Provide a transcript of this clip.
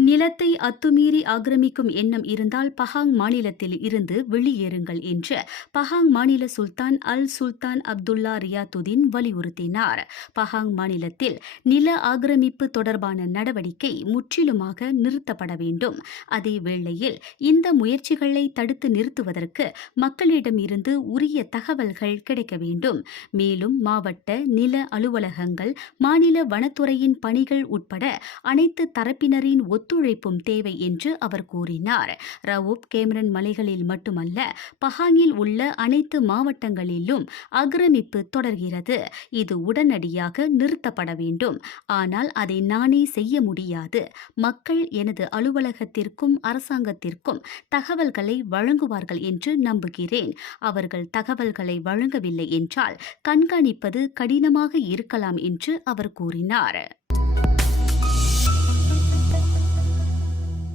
நிலத்தை அத்துமீறி ஆக்கிரமிக்கும் எண்ணம் இருந்தால் பஹாங் மாநிலத்தில் இருந்து வெளியேறுங்கள் என்று பஹாங் மாநில சுல்தான் அல் சுல்தான் அப்துல்லா ரியாத்துதீன் வலியுறுத்தினார். பஹாங் மாநிலத்தில் நில ஆக்கிரமிப்பு தொடர்பான நடவடிக்கை முற்றிலுமாக நிறுத்தப்பட வேண்டும். அதே வேளையில் இந்த முயற்சிகளை தடுத்து நிறுத்துவதற்கு மக்களிடம் இருந்து உரிய தகவல்கள் கிடைக்க வேண்டும். மேலும் மாவட்ட நில அலுவலகங்கள் மாநில வனத்துறையின் பணிகள் உட்பட அனைத்து தரப்பினரின் ஒத்துழைப்பும் தேவை என்று அவர் கூறினார். ரவூப் கேமரன் மலைகளில் மட்டுமல்ல பஹாங்கில் உள்ள அனைத்து மாவட்டங்களிலும் ஆக்கிரமிப்பு தொடர்கிறது. இது உடனடியாக நிறுத்தப்பட வேண்டும். ஆனால் அதை நானே செய்ய முடியாது. மக்கள் எனது அலுவலகத்திற்கும் அரசாங்கத்திற்கும் தகவல்களை வழங்குவார்கள் என்று நம்புகிறேன். அவர்கள் தகவல்களை வழங்கவில்லை என்றால் கண்காணிப்பது கடினமாக இருக்கலாம் என்று அவர் கூறினார்.